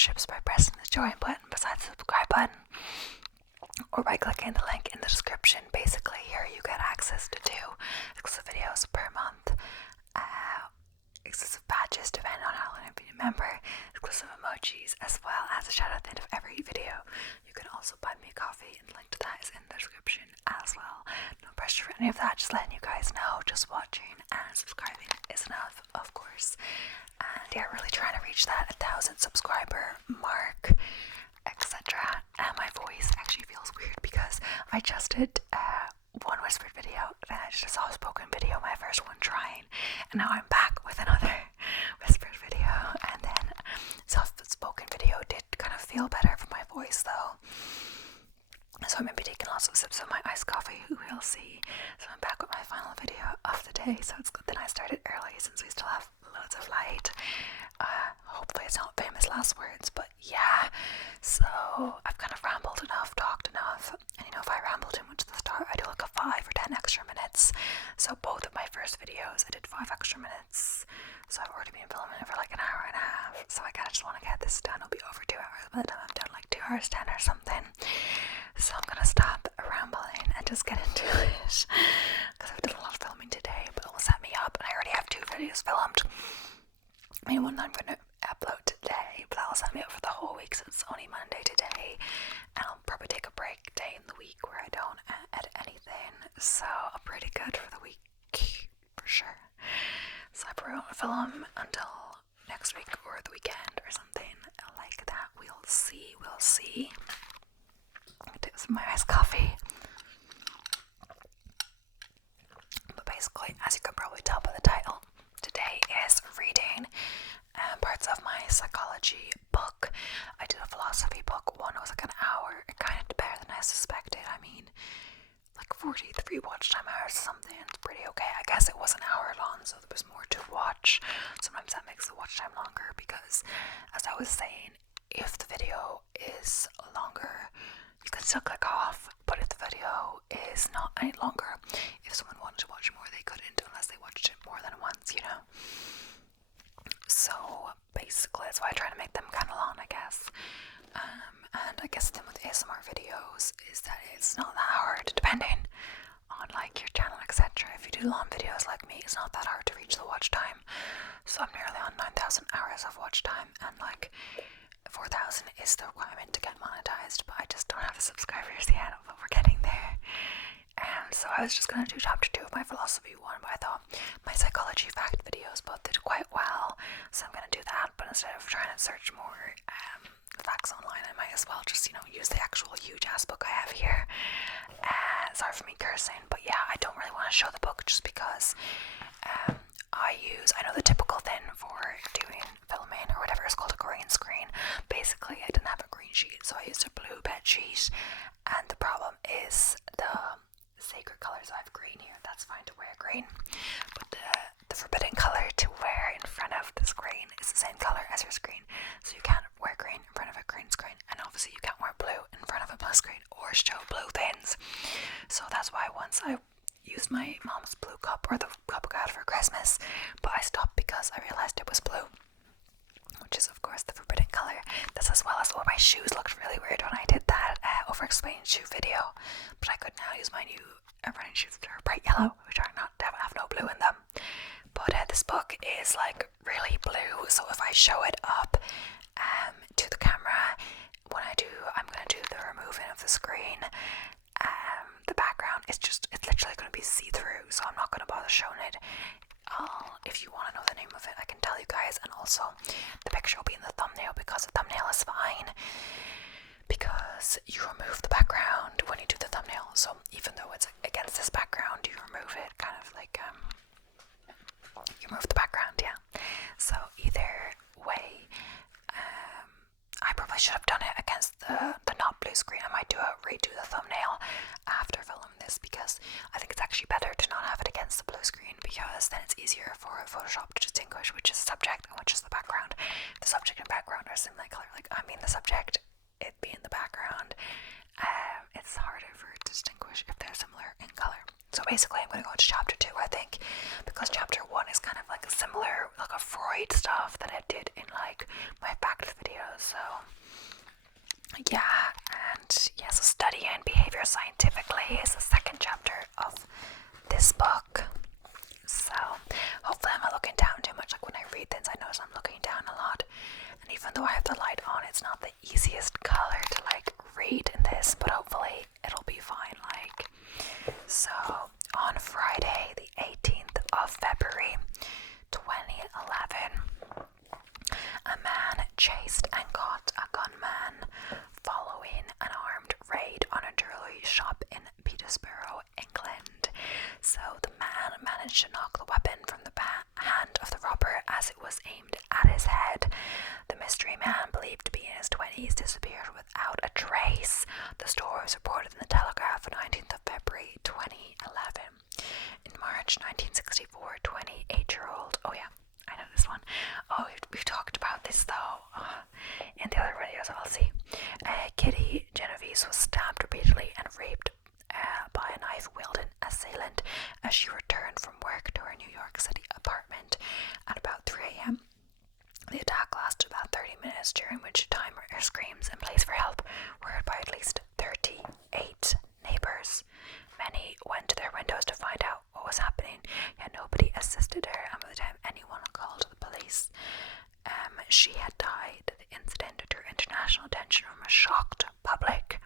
memberships by pressing the join button beside the subscribe button, or by clicking the link in the description. Basically, here you get access to 2 exclusive videos per month, exclusive badges depending on how long you've been a member, exclusive emojis, as well as a shout out at the end of every video. You can also buy me a coffee, and the link to that is in the description as well. No pressure for any of that, just letting you guys know. Just watching and subscribing is enough, of course. And yeah, really trying to reach that 1,000 subscriber mark, etc. And my voice actually feels weird because I just did one whispered video, then I did a soft spoken video, my first one trying, and now I'm back with another whispered video. And then soft spoken video did kind of feel better for my voice though, so I may be taking lots of sips of my iced coffee, we'll see. So I'm back with my final video of the day, so it's good that I started early since we still have loads of light. Hopefully it's not famous last words, but yeah. So I've kind of rambled enough, talked enough, and you know, if I ramble too much at the start, I do like a 5 or 10 extra minutes. So both of my first videos I did 5 extra minutes, so I've already been filming it for like an hour and a half, so I kinda just want to get this done. It'll be over 2 hours by the time I'm done, like 2 hours 10 or something. So I'm gonna stop rambling and just get into it, because I've done a lot of filming today, but it'll set me up, and I already have 2 videos filmed. I mean, one I'm going to upload today, but that'll set me up for the whole week since it's only Monday today, and I'll probably take a break day in the week where I don't edit anything, so I'm pretty good for the week, for sure. So I probably won't film until next week or the weekend or something like that. We'll see. I'm gonna take some of my iced coffee. But basically, as you can probably tell by the title, today is reading parts of my psychology book. I did a philosophy book. One was like an hour. It kind of did better than I suspected. I mean, like 43 watch time hours or something. It's pretty okay. I guess it was an hour long, so there was more to watch. Sometimes that makes the watch time longer because, as I was saying, if the video is longer, you can still click off, but if the video is not any longer, if someone wanted to watch more, they couldn't unless they watched it more than once, you know? So basically that's why I try to make them kind of long, I guess. And I guess the thing with ASMR videos is that it's not that hard, depending on like your channel, etc. If you do long videos like me, it's not that hard to reach the watch time. So I'm nearly on 9,000 hours of watch time, and like 4,000 is the requirement to get monetized, but I just don't have the subscribers yet, but we're getting there. And so I was just going to do chapter 2 of my philosophy one, but I thought my psychology fact videos both did quite well, so I'm going to do that. But instead of trying to search more facts online, I might as well just, you know, use the actual huge ass book I have here. Sorry for me cursing, but yeah, I don't really want to show the book just because I know the typical thing for doing filming or whatever is called a green screen. Basically, I didn't have a green sheet, so I used a blue bed sheet, and the problem is the sacred colors. I have green here, that's fine to wear green, but the forbidden color to wear in front of the screen is the same color as your screen, so you can't wear green in front of a green screen, and obviously you can't wear blue in front of a blue screen or show blue things. So that's why once I used my mom's blue cup, or the cup I got for Christmas, but I stopped because I realized it was blue, which is of course the forbidden color. This, as well as my shoes, looked really weird when I did that over-explained shoe video, but I could now use my new running shoes that are bright yellow, which are not have no blue in them. But this book is like really blue, so if I show it up to the camera, I'm going to do the removing of the screen, the background it's literally going to be see-through, so I'm not going to bother showing it. If you want to know the name of it, I can tell you guys, and also the picture will be in the thumbnail, because the thumbnail is fine because you remove the background when you do the thumbnail. So even though it's against this background, you remove it, kind of like you remove the background, yeah. So either way, I probably should have done it against the not blue screen. I might redo the thumbnail after filming this, because I think it's actually better to not have it against the blue screen, because then it's easier for Photoshop to distinguish which is the subject and which is the background. The subject and background are similar color, like I mean the subject, it being the background, it's harder for it to distinguish if they're similar in color. So basically I'm going to go into chapter 2, I think, because chapter 1 is kind of like a similar, like a Freud stuff that I did in like my fact videos. So yeah, and yes, so studying behavior scientifically is the second chapter of this book. So hopefully I'm not looking down too much. Like when I read things, I notice I'm looking down a lot, and even though I have the light on, it's not the easiest color to like read in this, but hopefully it'll be fine. Like, so on Friday the 18th of February 2011, a man chased and caught a gunman following an armed raid on a jewelry shop in Peterborough, England. So the man managed to knock the weapon from the hand of the robber as it was aimed at his head. The mystery man, believed to be in his 20s, disappeared without a trace. The story was reported in the Telegraph on 19th of February 2011. In March 1964, 28-year-old, oh yeah, I know this one. Oh, we've talked about this though in the other videos. I'll see. Kitty Genovese was stabbed repeatedly and raped by a knife-wielding assailant as she returned from work to her New York City apartment at about 3 a.m. The attack lasted about 30 minutes, during which time her screams and pleas for help were heard by at least 38 neighbours. Many went to their windows to find out what was happening, yet nobody assisted her, and by the time anyone called the police, she had died. The incident drew international attention from a shocked public,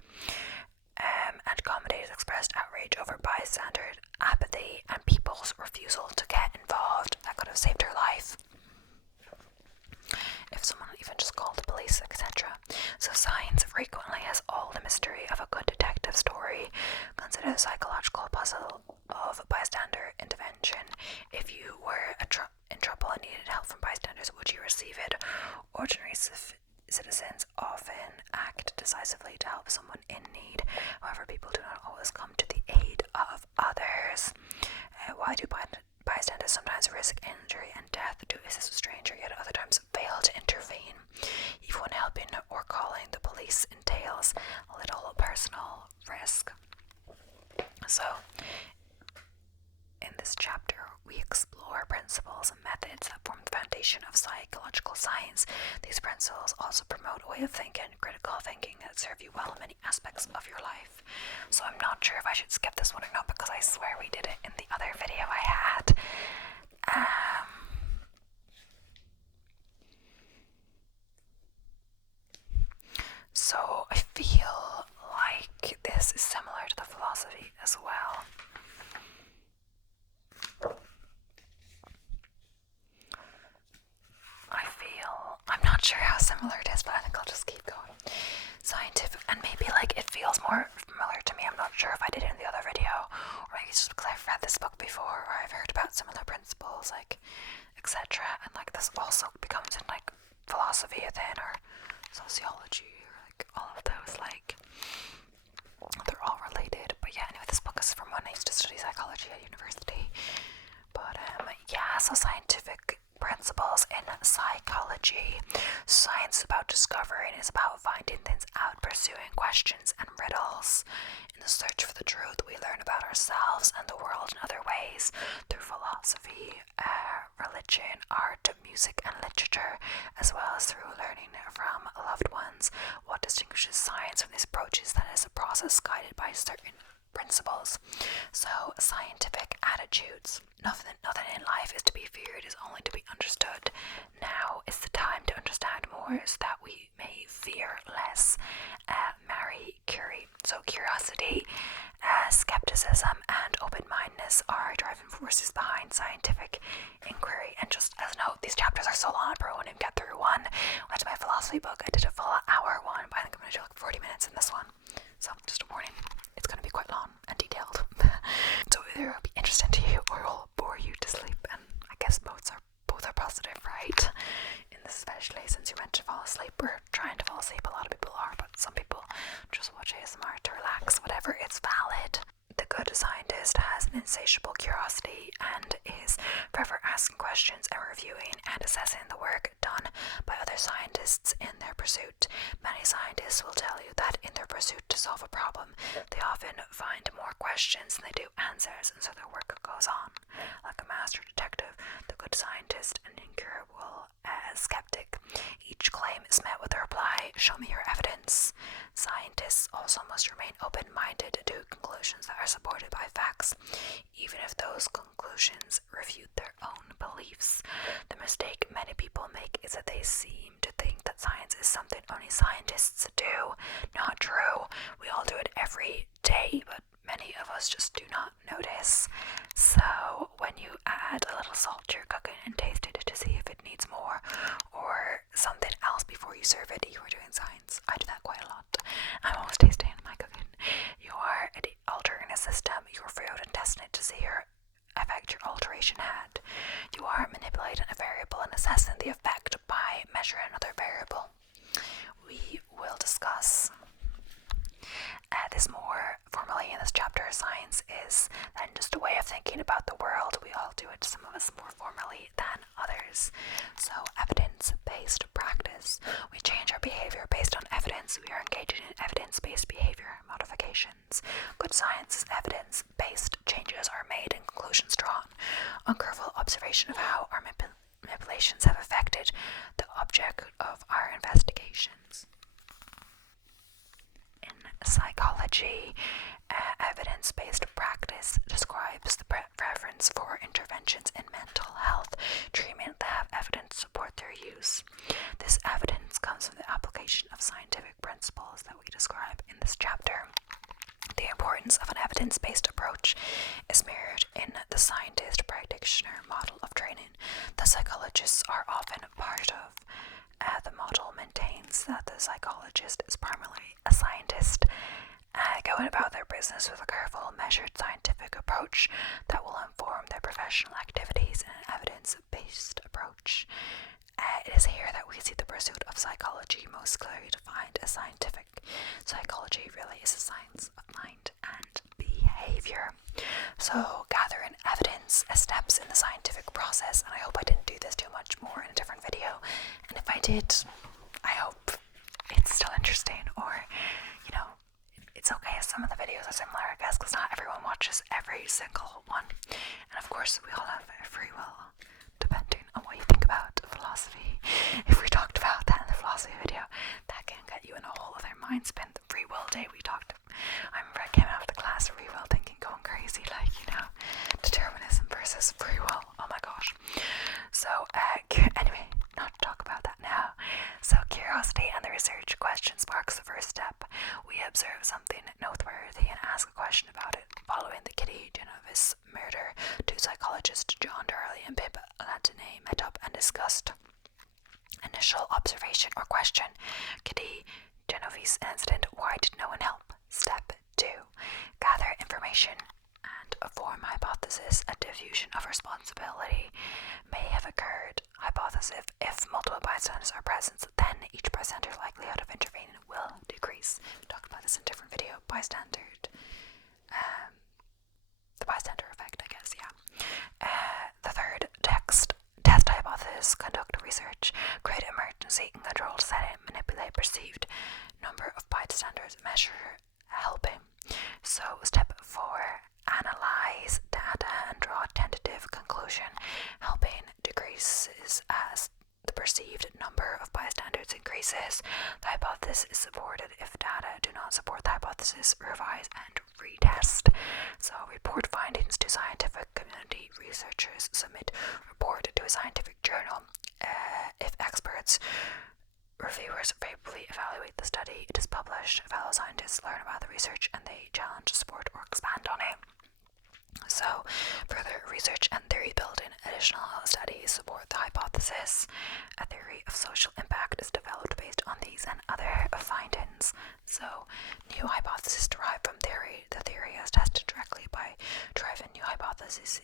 and commentators expressed outrage over bystanders' apathy and people's refusal to get involved. That could have saved her life if someone even just called the police, etc. So science frequently has all the mystery of a good detective story. Consider the psychological puzzle of bystander intervention. If you were in trouble and needed help from bystanders, would you receive it? Ordinary citizens often act decisively to help someone in need. However, people do not always come to the aid of others. Why do bystanders sometimes risk injury and death to assist a stranger, yet other times fail to intervene? Even when helping or calling the police entails little personal risk. So, in this chapter, we explore principles and methods that form the foundation of psychological science. These principles also promote a way of thinking, critical thinking, that serve you well in many aspects of your life. So I'm not sure if I should skip this one or not, because I swear we did it in the other video I had. So I feel like this is similar to the philosophy as well. I'm not sure how similar it is, but I think I'll just keep going. Scientific, and maybe like it feels more familiar to me. I'm not sure if I did it in the other video, or maybe it's just because I've read this book before, or I've heard about similar principles, like etc. And like this also becomes in like philosophy then, or sociology, or like all of those, like they're all related. But yeah, anyway, this book is from when I used to study psychology at university. But yeah, so scientific principles in psychology. Science is about discovering, is about finding things out, pursuing questions and riddles. In the search for the truth, we learn about ourselves and the world in other ways, through philosophy, religion, art, music and literature, as well as through learning from loved ones. What distinguishes science from these approaches that is a process guided by certain principles. So, scientific attitudes. Nothing in life is to be feared, is only to be understood. Now is the time to understand more, so that we may fear less. Marie Curie. So curiosity, skepticism and open-mindedness are driving forces behind scientific inquiry. And just as a note, these chapters are so long, I probably won't even get through one. Went to my philosophy book, I did a full hour one, but I think I'm going to do like 40 minutes in this one. So just a warning, it's going to be quite long and detailed. So either it'll be interesting to you or it'll bore you to sleep, and I guess both are positive, right? In this, especially since you're meant to fall asleep, or trying to fall asleep. A lot of people are, but some people just watch ASMR to relax. Whatever, it's valid. The good scientist has an insatiable curiosity and is forever asking questions and reviewing and assessing the work done by other scientists in their pursuit. Many scientists will tell you that in their pursuit to solve a problem, they often find more questions than they do answers, and so their work goes on. Like a master detective, the good scientist, an incurable skeptic. Each claim is met with a reply show me your evidence. Scientists also must remain open-minded to conclusions that are supported by facts, even if those conclusions refute their own beliefs. The mistake many people make is that they seem to think that science is something only scientists do. Not true. We all do it every day, but many of us just do not notice. So when you add a little salt to your cooking and taste it to see if it needs more or something else before you serve it, you are doing science. I do that quite a lot. I'm always tasting my cooking. You are altering a system, your food, and testing it to see your effect your alteration had. You are manipulating a variable and assessing the effect by measuring another variable. We will discuss this more formally in this chapter. Science is then just a way of thinking about the world. We all do it, some of us more formally than others. So evidence-based practice. We change our behavior based on evidence. We are engaging in evidence-based behavior modifications. Good science is evidence-based. Changes are made and conclusions drawn on careful observation of how our manipulations have affected the object of our investigations. In psychology, evidence-based practice describes the preference for interventions in mental health treatment that have evidence to support their use. This evidence comes from the application of scientific principles that we describe in this chapter. The importance of an evidence-based approach is mirrored in the scientist-practitioner model of training that psychologists are often part of. The model maintains that the psychologist is primarily a scientist, going about their business with a careful, measured scientific approach that will inform their professional activities in an evidence-based approach. It is here that we see the pursuit of psychology most clearly defined as scientific. Psychology really is a science of mind and behavior. So, gathering evidence as steps in the scientific process, and I hope I didn't do this too much more in a different video, and if I did, I hope it's still interesting, or, it's okay if some of the videos are similar, I guess, because not everyone watches every single one, and of course, we all have free will, depending on what you think about philosophy. If we talked about that in the philosophy video, that can get you in a whole other mind spin. The free will day we talked, I remember I came out of the class free will thinking, going crazy, determinism versus free will, oh my gosh. So, anyway, not to talk about that now. So, curiosity and the research question sparks the first step. We observe something noteworthy and ask a question about it. Following the Kitty Genovese murder, two psychologists, John Darley and Pip Latine, met up and discussed initial observation or question. Kitty Genovese incident. Why did no one help? Step 2. Gather information and form hypothesis. A diffusion of responsibility may have occurred. Hypothesis: if multiple bystanders are present, then each bystander's likelihood of intervening will decrease. We talked about this in a different video. The bystander effect, I guess, yeah. The third, test hypothesis, conduct research, create emergency and controlled setting, manipulate perceived number of bystanders, measure helping. So step 4, analyze data and draw tentative conclusion. Helping decreases as the perceived number of bystanders increases. The hypothesis is supported. If data do not support the hypothesis, revise and retest. So report findings to scientific community. Researchers submit report to a scientific journal. If experts reviewers favorably evaluate the study, it is published. Fellow scientists learn about the research and they challenge, support, or expand on it. So, further research and theory building. Additional studies support the hypothesis. A theory of social impact is developed based on these and other findings. So, new hypotheses derived from theory. The theory is tested directly by driving new hypotheses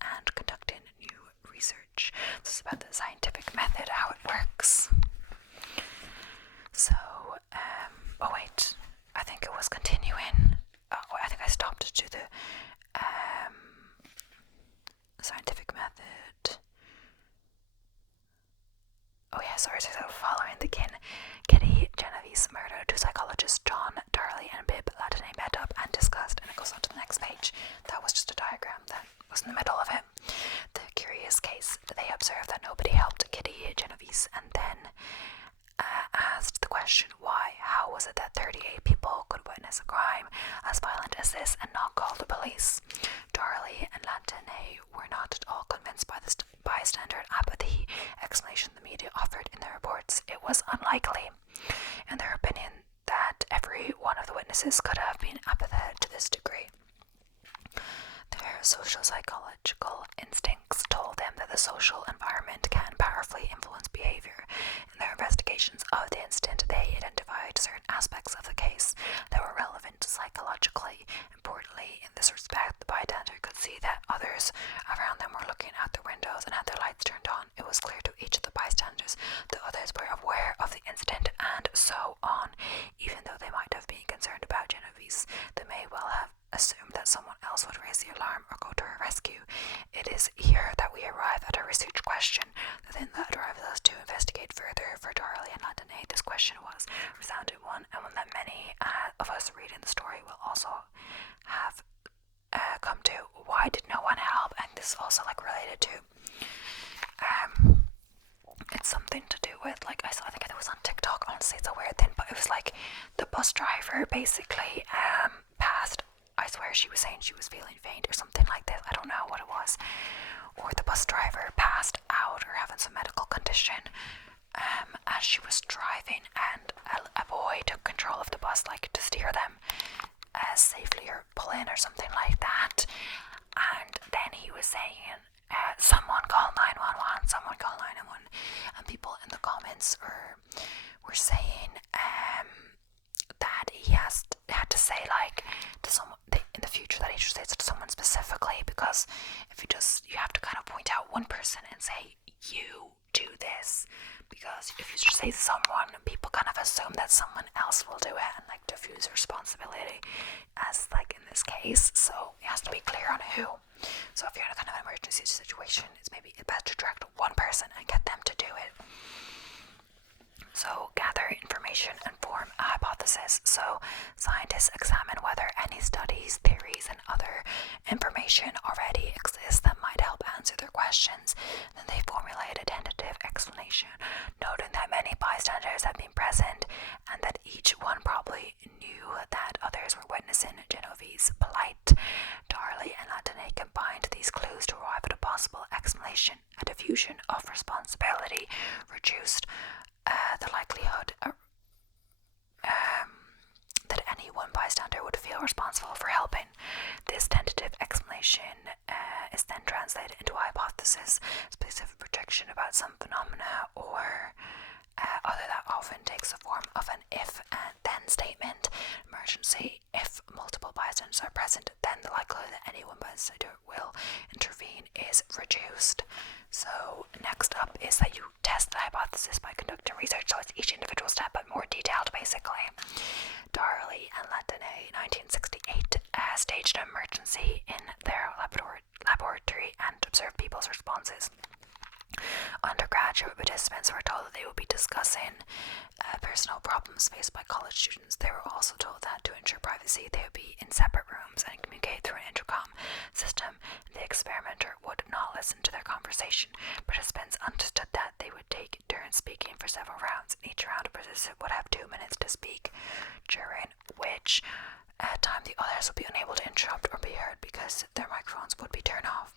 and conducting new research. This is about the scientific method, how it works. So, I think it was continuing. I think I stopped to do the scientific method. So following the Kitty Genovese murder, two psychologists, John Darley and Pip Latine, met up and discussed, and it goes on to the next page. That was just a diagram that was in the middle of it. The curious case, they observed that nobody helped Kitty Genovese, and then as likely, in their opinion, that every one of the witnesses could have been apathetic to this degree. Their social psychological instincts told them that the social environment can powerfully influence behavior. In their investigations of the incident, they identified certain aspects of the case that were relevant psychologically. Importantly, in this respect, the bystander could see that others around them were looking out their windows and had their lights turned on. It was clear to each of the bystanders that others were aware of the incident, and so on. Even though they might have been concerned about Genovese, they may well have assumed that someone else would raise the alarm or go to her rescue. It is here that we arrive at a research question. The thing that drives us to investigate further. For Darley and Latine, this question was a resounding one, and one that many of us reading the story will also have come to. Why did no one help? And this is also related to it's something to do with I think it was on TikTok. Honestly, it's a weird thing, but it was the bus driver basically passed. I swear she was saying she was feeling faint or something like this. I don't know what it was. Or the bus driver passed out or having some medical condition as she was driving, and a boy took control of the bus to steer them safely or pull in or something like that. And then he was saying, someone call 911, someone call 911. And people in the comments were saying that he had to say to someone in the future, that he should say it to someone specifically, because if you have to kind of point out one person and say, you do this, because if you just say someone, people kind of assume that someone else will do it and diffuse responsibility, as in this case. So it has to be clear on who. So if you're in a kind of an emergency situation, it's maybe best to direct one person and get them to do it. So gather information and form a hypothesis. So scientists examine whether any studies, theories, and other information already exist that might help answer their questions. Then they formulate a tentative explanation, noting that many bystanders have been present and that each one probably knew that others were witnessing Genovese's plight. Darley and Latine combined these clues to arrive at a possible explanation. A diffusion of responsibility reduced the likelihood that any one bystander would feel responsible for helping. This tentative explanation is then translated into a hypothesis, specific prediction about some phenomena or other that often takes the form of an if and then statement. Emergency: if multiple bystanders are present, then the likelihood that any one bystander will intervene is reduced. So next up is that you test the hypothesis by conducting research. So it's each individual step but more detailed basically. Darley and Latine, 1968, staged an emergency in their laboratory and observed people's responses. Undergraduate participants were told that they would be discussing personal problems faced by college students. They were also told that to ensure privacy, they would be in separate rooms and communicate through an intercom system. The experimenter would not listen to their conversation. Participants understood that they would take turns speaking for several rounds. In each round, a participant would have 2 minutes to speak, during which time the others would be unable to interrupt or be heard because their microphones would be turned off.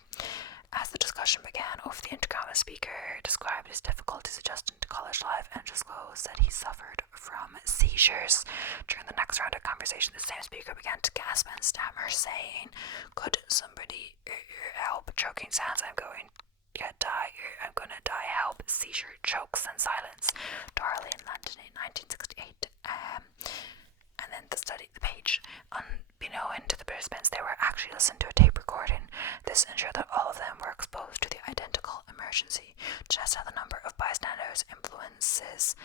As the discussion began over the intercom, a speaker described his difficulties adjusting to college life and disclosed that he suffered from seizures. During the next round of conversation, the same speaker began to gasp and stammer, saying, "Could somebody help? Choking sounds. I'm going to die. Help." Seizure, chokes, and silence. Darley in London in 1968. And then the page. Unbeknown to the participants, they were actually listening to a tape recording. This ensured that all of them were exposed to the identical emergency. To test how the number of bystanders influences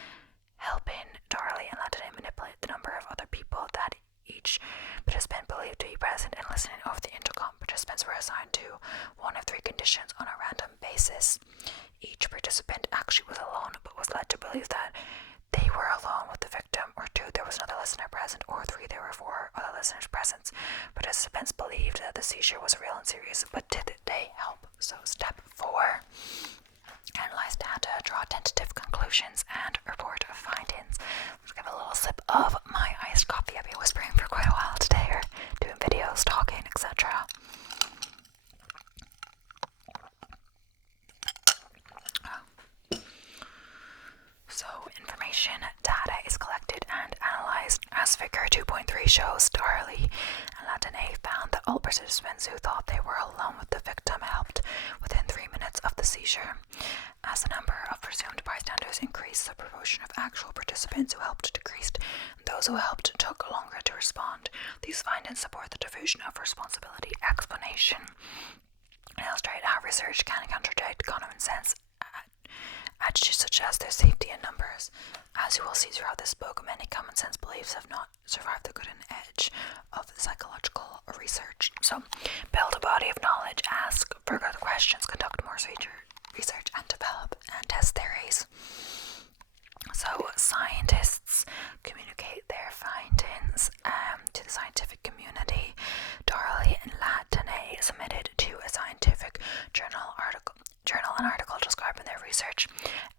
helping Darley and Latine manipulate the number of other people that each participant believed to be present and listening over the intercom. Participants were assigned to one of 3 conditions on a random basis. Each participant actually was alone, but was led to believe that they were alone with the victim, or 2, there was another listener present, or 3, there were 4 other listeners present. Participants believed that the seizure was real and serious, but did they help? So step 4. Analyze data, draw tentative conclusions, and report findings. Let's give a little sip of my iced coffee. I've been whispering for quite a while today, or doing videos, talking, etc. So, information information data is collected and analysed. As figure 2.3 shows, Darley and Latine found that all participants who thought they were alone with the victim helped within 3 minutes of the seizure. As the number of presumed bystanders increased, the proportion of actual participants who helped decreased, and those who helped took longer to respond. These findings support the diffusion of responsibility explanation and illustrate how research can contradict common sense attitudes such as their safety in numbers. As you will see throughout this book, many common sense beliefs have not survived the cutting edge of psychological research. So, build a body of knowledge, ask further questions, conduct more research, and develop and test theories. So, scientists communicate their findings to the scientific community. Darley and Latine submitted to a scientific journal an article describing their research.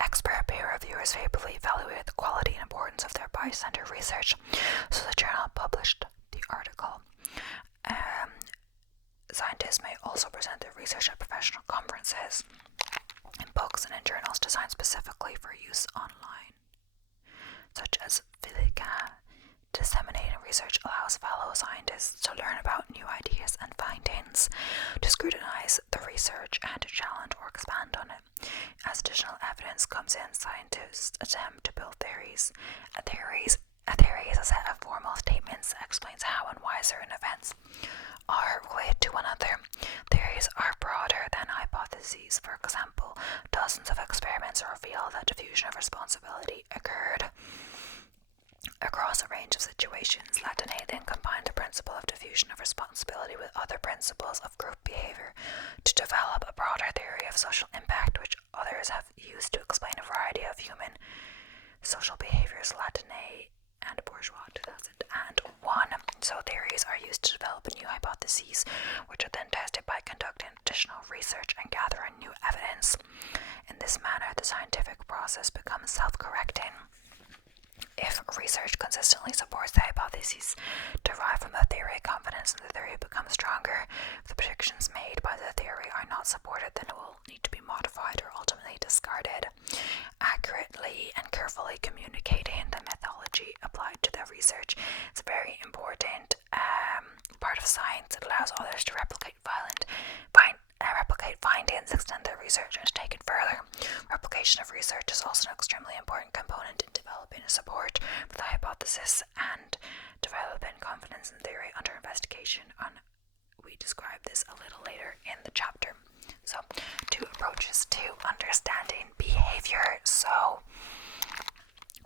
Expert peer reviewers favorably evaluated the quality and importance of their bystander research, so the journal published the article. Scientists may also present their research at professional conferences, in books, and in journals designed specifically for use online, such as Vilica. Disseminating research allows fellow scientists to learn about new ideas and findings, to scrutinize the research, and to challenge or expand on it. As additional evidence comes in, scientists attempt to build theories. A theory is a set of formal statements that explains how and why certain events are related to one another. Theories are broader than hypotheses. For example, dozens of experiments reveal that diffusion of responsibility occurred across a range of situations. Latine then combined the principle of diffusion of responsibility with other principles of group behavior to develop a broader theory of social impact, which others have used to explain a variety of human social behaviors. Latine and Bourgeois, 2001. So theories are used to develop new hypotheses, which are then tested by conducting additional research and gathering new evidence. In this manner, the scientific process becomes self-correcting. If research consistently supports the hypotheses derived from the theory, confidence in the theory becomes stronger. If the predictions made by the theory are not supported, then it will need to be modified or ultimately discarded. Accurately and carefully communicating the methodology applied to the research is a very important part of science. It allows others to replicate findings, extend their research, and to take it further. Replication of research is also an extremely important component in developing support for the hypothesis and developing confidence in theory under investigation. We describe this a little later in the chapter. So, 2 approaches to understanding behavior. So,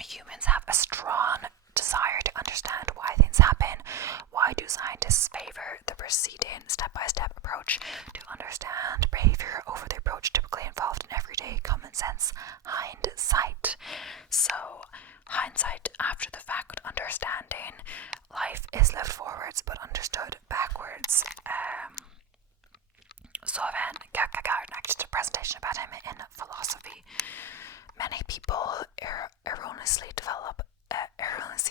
humans have a strong desire to understand why things happen. Why do scientists favor the preceding step-by-step approach to understand behavior over the approach typically involved in everyday common sense hindsight? So, hindsight after the fact understanding. Life is lived forwards but understood backwards. So then Kierkegaard next a presentation about him in philosophy. Many people erroneously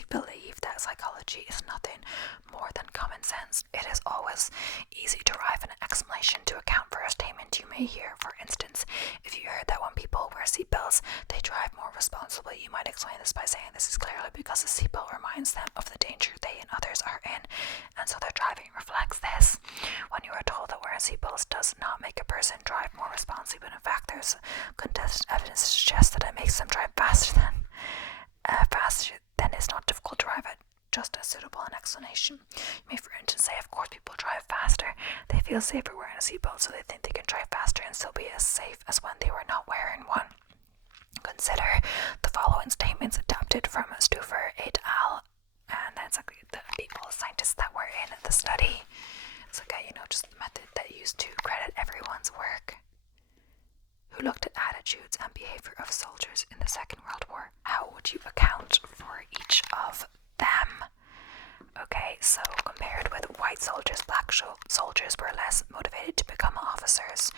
believe that psychology is nothing more than common sense. It is always easy to arrive at an explanation to account for a statement you may hear. For instance, if you heard that when people wear seatbelts, they drive more responsibly, you might explain this by saying this is clearly because the seatbelt reminds them of the danger they and others are in, and so their driving reflects this. When you are told that wearing seatbelts does not make a person drive more responsibly, but in fact there's contested evidence to suggest that it makes them drive faster, then it's not difficult to arrive at just as suitable an explanation. You may, for instance, say, of course people drive faster. They feel safer wearing a seatbelt, so they think they can drive faster and still be as safe as when they were not wearing one. Consider the following statements adapted from Stufer et al. And that's exactly the people, scientists that were in the study. It's like just the method that used to credit everyone's work. Who looked at attitudes and behavior of soldiers in the Second World War. How would you account for each of them? Okay, so compared with white soldiers, black soldiers were less motivated to become officers.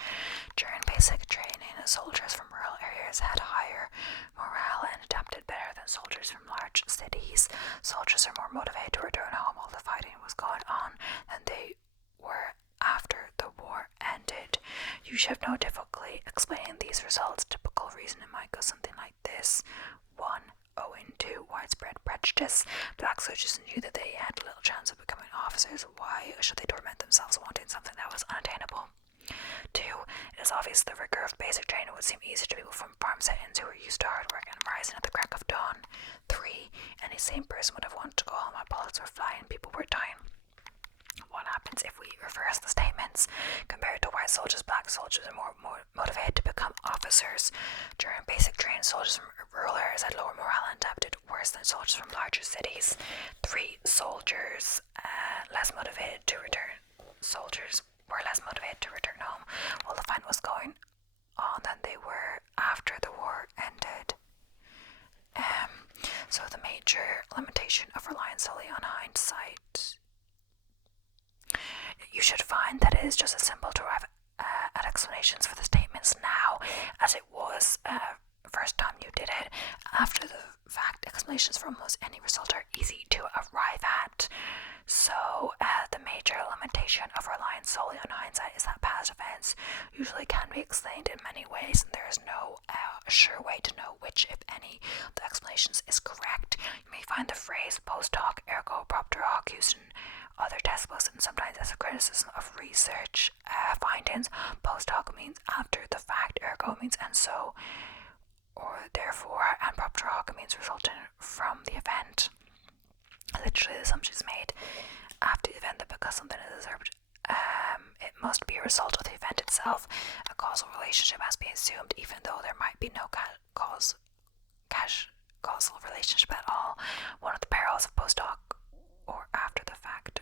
During basic training, soldiers from rural areas had higher morale and adapted better than soldiers from large cities. Soldiers are more motivated to return home while the fighting was going on than they were after the war ended. You should have no difficulty explaining these results. Typical reasoning might go something like this. 1. Owing to widespread prejudice. Black soldiers knew that they had little chance of becoming officers. Why should they torment themselves wanting something that was unattainable? 2. It is obvious the rigor of basic training would seem easy to people from farm settings who were used to hard work and rising at the crack of dawn. 3. Any sane person would have wanted to go home while bullets were flying and people were dying. What happens if we reverse the statements? Compared to white soldiers, black soldiers are more motivated to become officers. During basic training, soldiers from rural areas had lower morale and adapted worse than soldiers from larger cities. 3. Soldiers less motivated to return. Soldiers were less motivated to return home while the fight was going on than they were after the war ended. So the major limitation of relying solely on hindsight. You should find that it is just as simple to arrive at explanations for the statements now as it was first time you did it. After the fact, explanations for almost any result are easy to arrive at. So the major limitation of relying solely on hindsight is that past events usually can be explained in many ways, and there is no sure way to know which, if any, of the explanations is correct. You may find the phrase post hoc ergo propter hoc used in other textbooks and sometimes as a criticism of research findings. Post hoc means after the fact, ergo means and so, or therefore, and propter hoc means resulting from the event. Literally, the assumption is made after the event that because something is observed, it must be a result of the event itself. A causal relationship has been assumed, even though there might be no causal relationship at all. One of the perils of post hoc or after the fact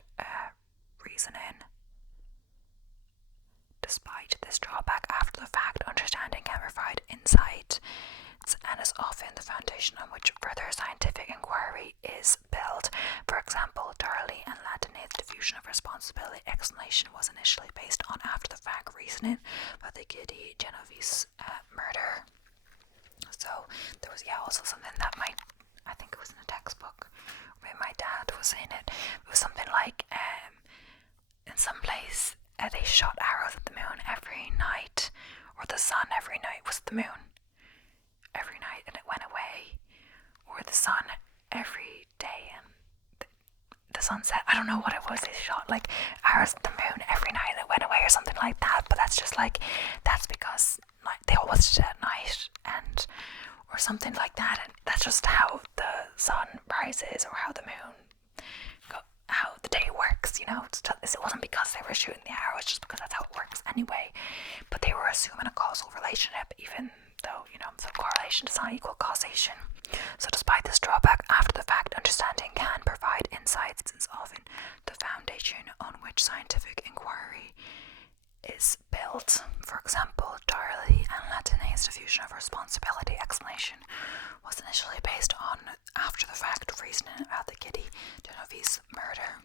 reasoning. Despite this drawback, after the fact understanding can provide insight and is often the foundation on which further scientific inquiry is built. For example, Darley and Latinate's diffusion of responsibility explanation was initially based on after-the-fact reasoning about the Giddy Genovese murder. So there was also something that I think it was in a textbook where my dad was saying it. It was something like in some place they shot arrows at the moon every night, or the sun every night was the moon every night and it went away, or the sun every day and the sunset. I don't know what it was. They shot like arrows at the moon every night and it went away or something like that. But that's just like, that's because like they always did it at night and or something like that, and that's just how the sun rises or how the moon how the day works, you know. It wasn't because they were shooting the arrow, it's just because that's how it works anyway. But they were assuming a causal relationship, even though, you know, so correlation does not equal causation. So despite this drawback, after the fact understanding can provide insights. It's often the foundation on which scientific inquiry is built. For example, Darley and Latinate's diffusion of responsibility explanation was initially based on after the fact reasoning about the Giddy Genovese murder.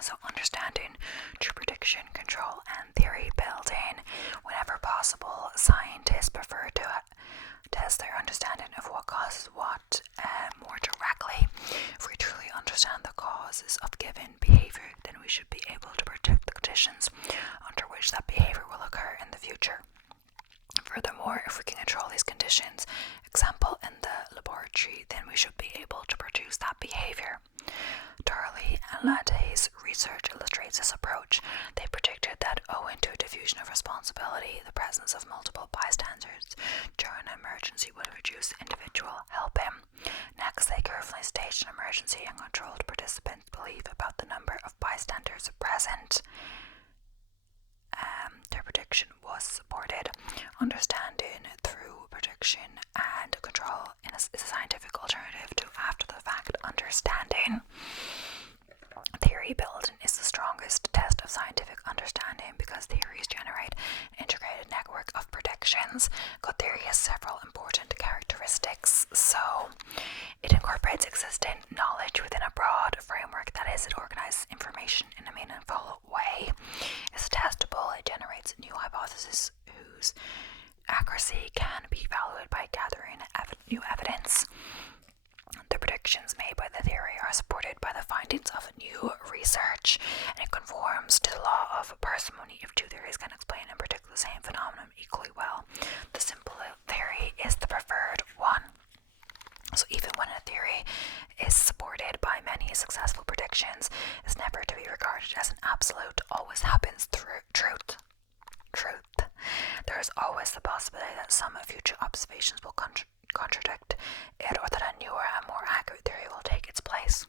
So understanding, true prediction, control, and theory building. Whenever possible, scientists prefer to test their understanding of what causes what more directly. If we truly understand the causes of given behavior, then we should be able to predict the conditions under which that behavior will occur in the future. Furthermore, if we can control these conditions, example in the laboratory, then we should be able to produce that behavior. Darley and Latte's research illustrates this approach. They predicted that owing to a diffusion of responsibility, the presence of multiple bystanders during an emergency would reduce the individual helping. Next, they carefully staged an emergency and controlled participants' belief about the number of bystanders present. Their prediction was supported. Understanding through prediction and control is a scientific alternative to after-the-fact understanding. Theory building is the strongest test of scientific understanding because theories generate an integrated network of predictions. Good theory has several important characteristics. So, it incorporates existing knowledge within a broad framework, that is, it organizes information in a meaningful way. It's testable, it generates new hypotheses whose accuracy can be evaluated by gathering new evidence. The predictions made by the theory are supported by the findings of new research, and it conforms to the law of parsimony. If two theories can explain and predict the same phenomenon equally well, the simple theory is the preferred one. So even when a theory is supported by many successful predictions, is never to be regarded as an absolute, always happens through truth. There is always the possibility that some future observations will contradict it, or that a newer and more accurate theory will take its place.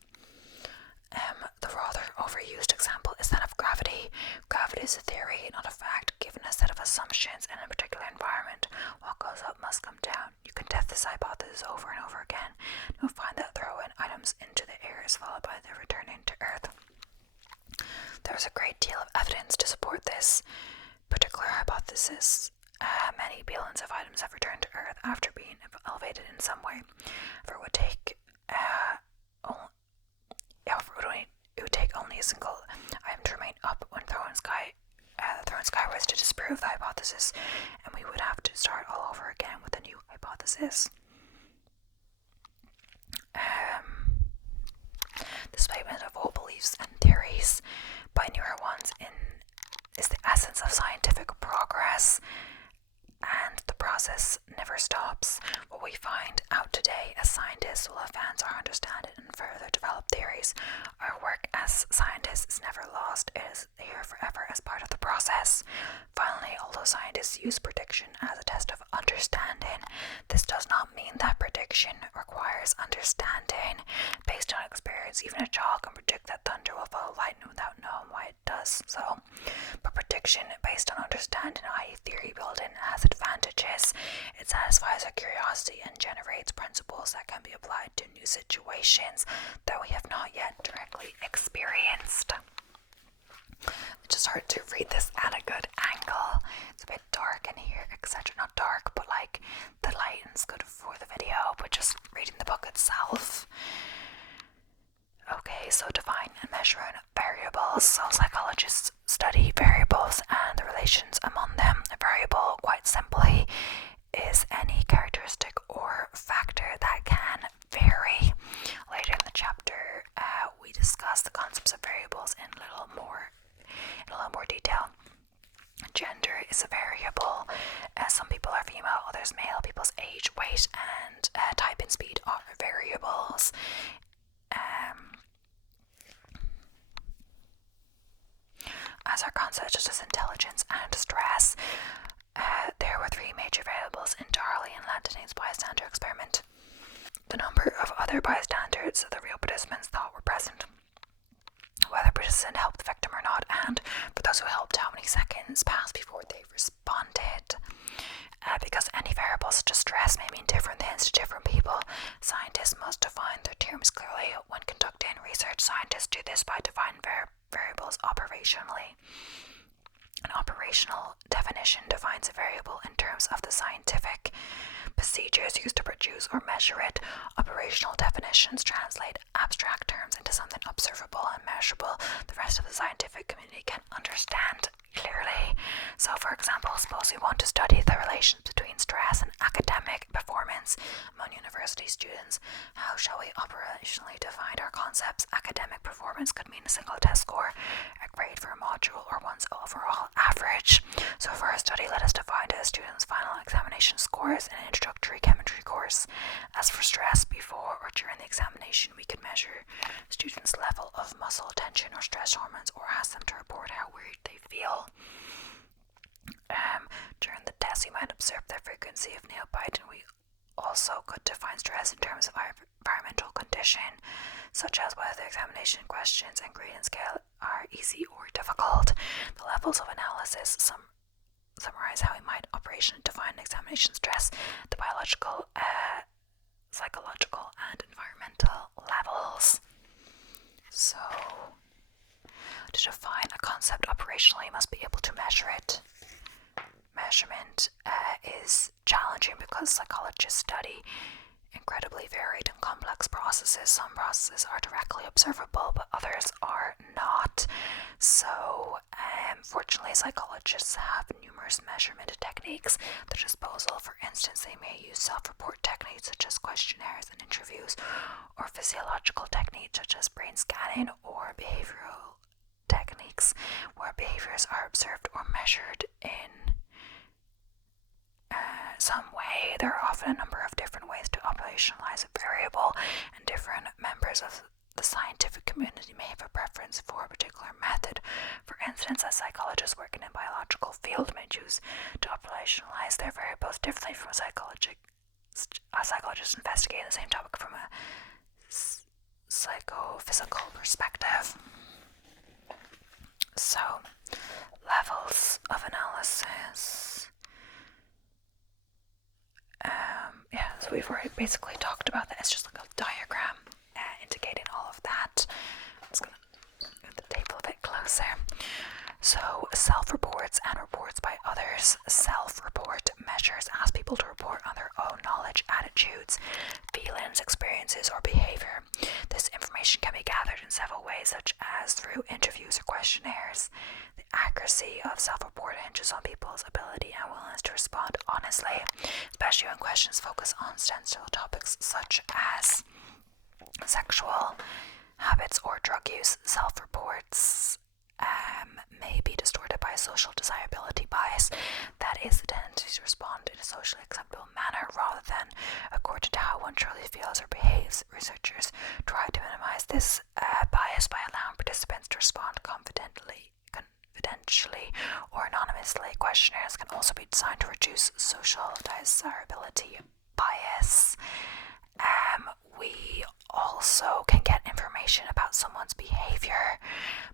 The rather overused example is that of gravity. Gravity is a theory, not a fact, given a set of assumptions in a particular environment. What goes up must come down. You can test this hypothesis over and over again. You'll find that throwing items into the air is followed by their returning to Earth. There is a great deal of evidence to support this particular hypothesis. Many billions of items have returned to Earth after being elevated in some way. For it would take it would take only a single item to remain up when thrown skywards to disprove the hypothesis, and we would have to start all over again with a new hypothesis. The statement of all beliefs and theories by newer ones is the essence of scientific progress, and the process never stops. What we find out today as scientists will advance our understanding and further develop theories. Our work as scientists is never lost. It is here forever as part of the process. Finally, although scientists use prediction as a test of understanding, this does not mean that prediction requires understanding. Based on experience, even a child can predict that thunder will follow lightning without knowing why it does so. But prediction based on understanding, i.e. theory building, has advantages. It satisfies our curiosity and generates principles that can be applied to new situations that we have not yet directly experienced. It's just hard to read this at a good angle. It's a bit dark in here, etc. Not dark, but like the lighting's good for the video, but just reading the book itself. Okay, so define and measuring variables. So psychologists study variables and the relations among them. A variable, quite simply, is any characteristic or factor that can vary. Later in the chapter, we discuss the concepts of variables in a little more detail. Gender is a variable. Some people are female, others male. People's age, weight, and typing speed are variables. As are concepts such as intelligence and stress. There were three major variables in Darley and Lantining's bystander experiment. The number of other bystanders the real participants thought were present, whether participant helped the victim or not, and for those who helped, how many seconds passed before they responded. Because any variable such as stress may mean different things to different people, scientists must define their terms clearly. When conducting research, scientists do this by defining variables operationally. An operational definition defines a variable in terms of the scientific procedures used to produce or measure it. Operational definitions translate abstract terms into something observable and measurable the rest of the scientific community can understand clearly. So, for example, suppose we want to study the relations between stress and academic performance among university students. How shall we operationally define our concepts? Academic performance could mean a single test score, a grade for a module, or one's overall average. So for our study, let us define a student's final examination scores in an introductory chemistry course. As for stress, before or during the examination, we could measure students' level of muscle tension or stress hormones, or ask them to report how worried they feel. During the test, we might observe the frequency of nail biting. We also could define stress in terms of environmental condition, such as whether the examination questions and grading scale are easy or difficult. The levels of analysis summarize how we might operationally define examination stress, the biological, psychological, and environmental levels. So, to define a concept operationally, you must be able to measure it. Measurement is challenging because psychologists study incredibly varied and complex processes. Some processes are directly observable, but others are not. So, fortunately, psychologists have numerous measurement techniques at their disposal. For instance, they may use self-report techniques such as questionnaires and interviews, or physiological techniques such as brain scanning, or behavioral techniques where behaviors are observed or measured in some way. There are often a number of different ways to operationalize a variable. acceptable, and different members of the scientific community may have a preference for a particular method. For instance, a psychologist working in a biological field may choose to operationalize their variables differently from a psychologist investigating the same topic from a psychophysical perspective. So, levels of analysis. So we've already basically talked about that. It's just like a diagram indicating all of that. I'm just going to move the table a bit closer. So, self-reports and reports by others. Self-report measures ask people to report on their own knowledge, attitudes, feelings, experiences, or behavior. This information can be gathered in several ways, such as through interviews or questionnaires. The accuracy of self-report hinges on people's ability and willingness to respond honestly, especially when questions focus on sensitive topics such as sexual habits or drug use. Self-reports may be distorted by social desirability bias, that is, the tendency to respond in a socially acceptable manner rather than according to how one truly feels or behaves. Researchers try to minimize this bias by allowing participants to respond confidentially or anonymously. Questionnaires can also be designed to reduce social desirability bias. We also can get information about someone's behavior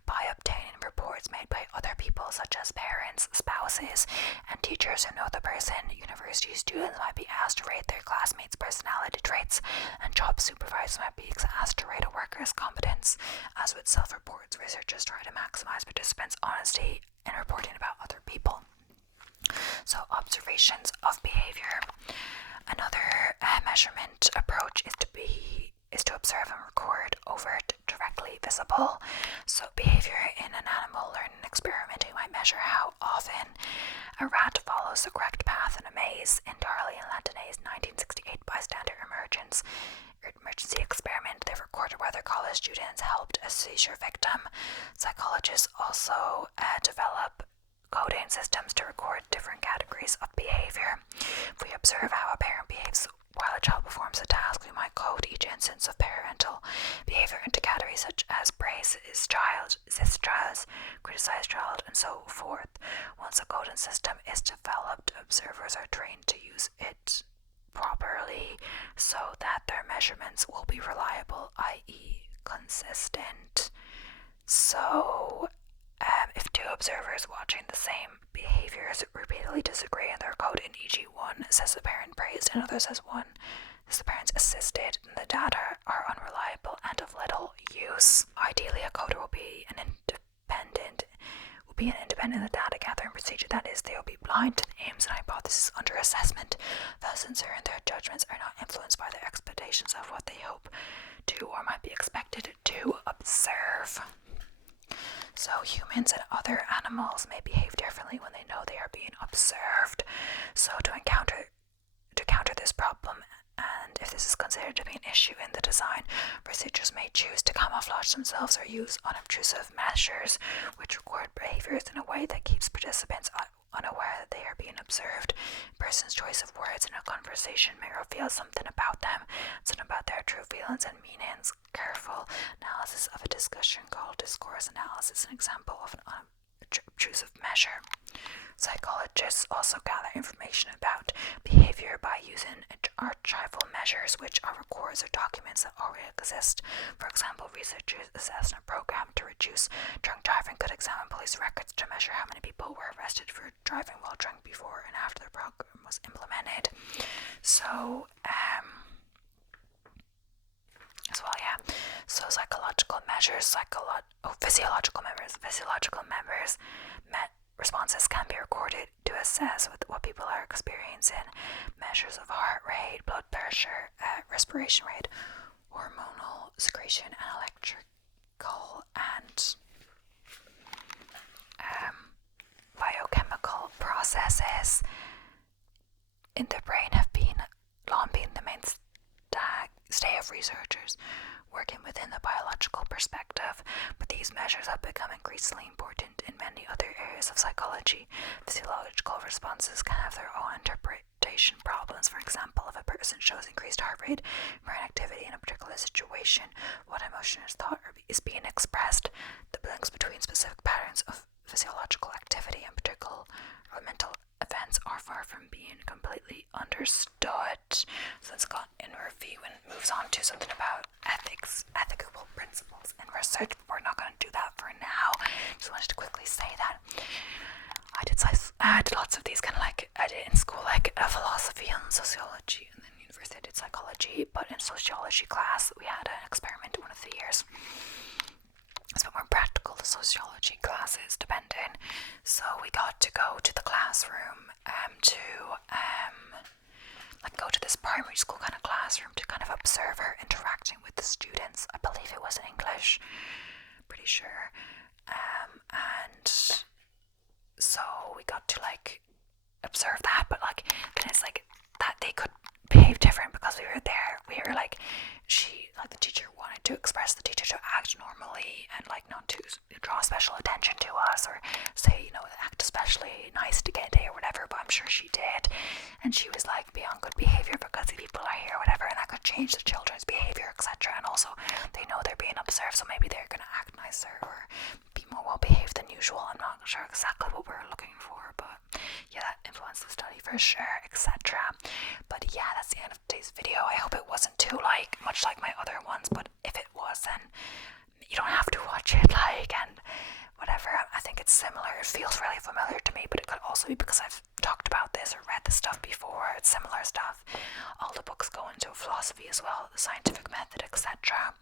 by obtaining reports made by other people, such as parents, spouses, and teachers who know the person. University students might be asked to rate their classmates' personality traits, and job supervisors might be asked to rate a worker's competence. As with self-reports, researchers try to maximize participants' honesty in reporting about other people. So, observations of behavior. Another measurement approach is to observe and record overt, directly visible. So, behavior in an animal learning experiment, we might measure how often a rat follows the correct path in a maze. In Darley and Lantinay's 1968 bystander emergency experiment, they recorded whether college students helped a seizure victim. Psychologists also develop coding systems to record different categories of behavior. If we observe how a parent behaves while a child performs a task, we might code each instance of parental behavior into categories such as praise is child, assist child, criticize child, and so forth. Once a coding system is developed, observers are trained to use it properly so that their measurements will be reliable, i.e. consistent. So, if two observers watching the same behaviors repeatedly disagree in their code, and e.g. one says the parent praised and other says one says the parents assisted, and the data are unreliable and of little use. Ideally, a coder will be an independent data gathering procedure, that is, they will be blind to the aims and hypotheses under assessment, thus ensuring their judgments are not influenced by their expectations of what they hope to or might be expected to observe. So humans and other animals may behave differently when they know they are being observed. So to counter this problem, and if this is considered to be an issue in the design, researchers may choose to camouflage themselves or use unobtrusive measures which record behaviors in a way that keeps participants unaware that they are being observed. A person's choice of words in a conversation may reveal something about them, something about their true feelings and meanings. Careful analysis of a discussion called discourse analysis, an example of an unobtrusive measure. Psychologists also gather information about behavior by using archival measures, which are records or documents that already exist. For example, researchers assessed a program to reduce drunk driving could examine police records to measure how many people were arrested for driving while drunk before and after the program was implemented. So, So psychological measures, physiological measures, responses can be recorded to assess what people are experiencing. Measures of heart rate, blood pressure, respiration rate, hormonal secretion, and electrical and biochemical processes in the brain have long been the mainstay of researchers working within the biological perspective, but these measures have become increasingly important in many other areas of psychology. Physiological responses can have their own interpretation problems. For example, if a person shows increased heart rate, brain activity in a particular situation, what emotion is thought or is being expressed, the links between specific patterns of physiological activity and particular or mental events are far from being completely understood. So it's got in review and moves on to something about ethical principles in research. But we're not going to do that for now. Just wanted to quickly say that I did lots of these kind of like I did in school, like a philosophy and sociology, and then university I did psychology. But in sociology class, we had an experiment one of the years. It's a bit more practical, the sociology classes, depending. So we got to go to the classroom like go to this primary school kind of classroom to kind of observe her interacting with the students. I believe it was in English, pretty sure. And so we got to like observe that, but like then it's like that they could behave different because we were there. We were like the teacher wanted to express the teacher to act normally and like not to draw special attention to us or say, act especially nice to get day or whatever, but I'm sure she did. And she was like, be on good behavior because the people are here or whatever, and that could change the children's behavior, etc. And also they know they're being observed, so maybe they're gonna act nicer or be more well behaved than usual. I'm not sure exactly what we're looking for, but yeah, that influenced the study for sure, etc. But yeah, that's the end of today's video. I hope it wasn't too much like my other ones, but if it was, then you don't have to watch it and whatever. I think it's similar. It feels really familiar to me, but it could also be because I've talked about this or read this stuff before. It's similar stuff. All the books go into philosophy as well, the scientific method, etc.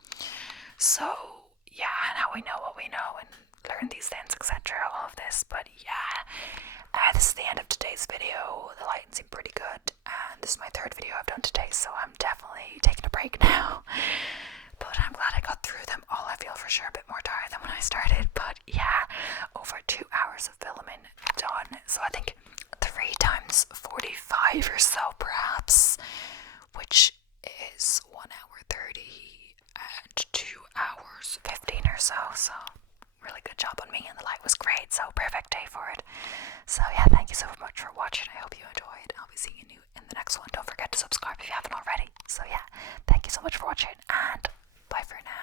So yeah, and how we know what we know and learn these things, etc. All of this. But yeah, this is the end of today's video. The lighting seemed pretty good, and this is my third video I've done today, so I'm definitely taking a break now. But I'm glad I got through them all. I feel for sure a bit more tired than when I started, but yeah, over 2 hours of filming done. So I think 3 times 45 or so perhaps, which is 1 hour 30 and 2 hours 15 or so. So really good job on me, and the light was great, so perfect day for it. So yeah, thank you so much for watching. I hope you enjoyed. I'll be seeing you in the next one. Don't forget to subscribe if you haven't already. So yeah, thank you so much for watching, and bye for now.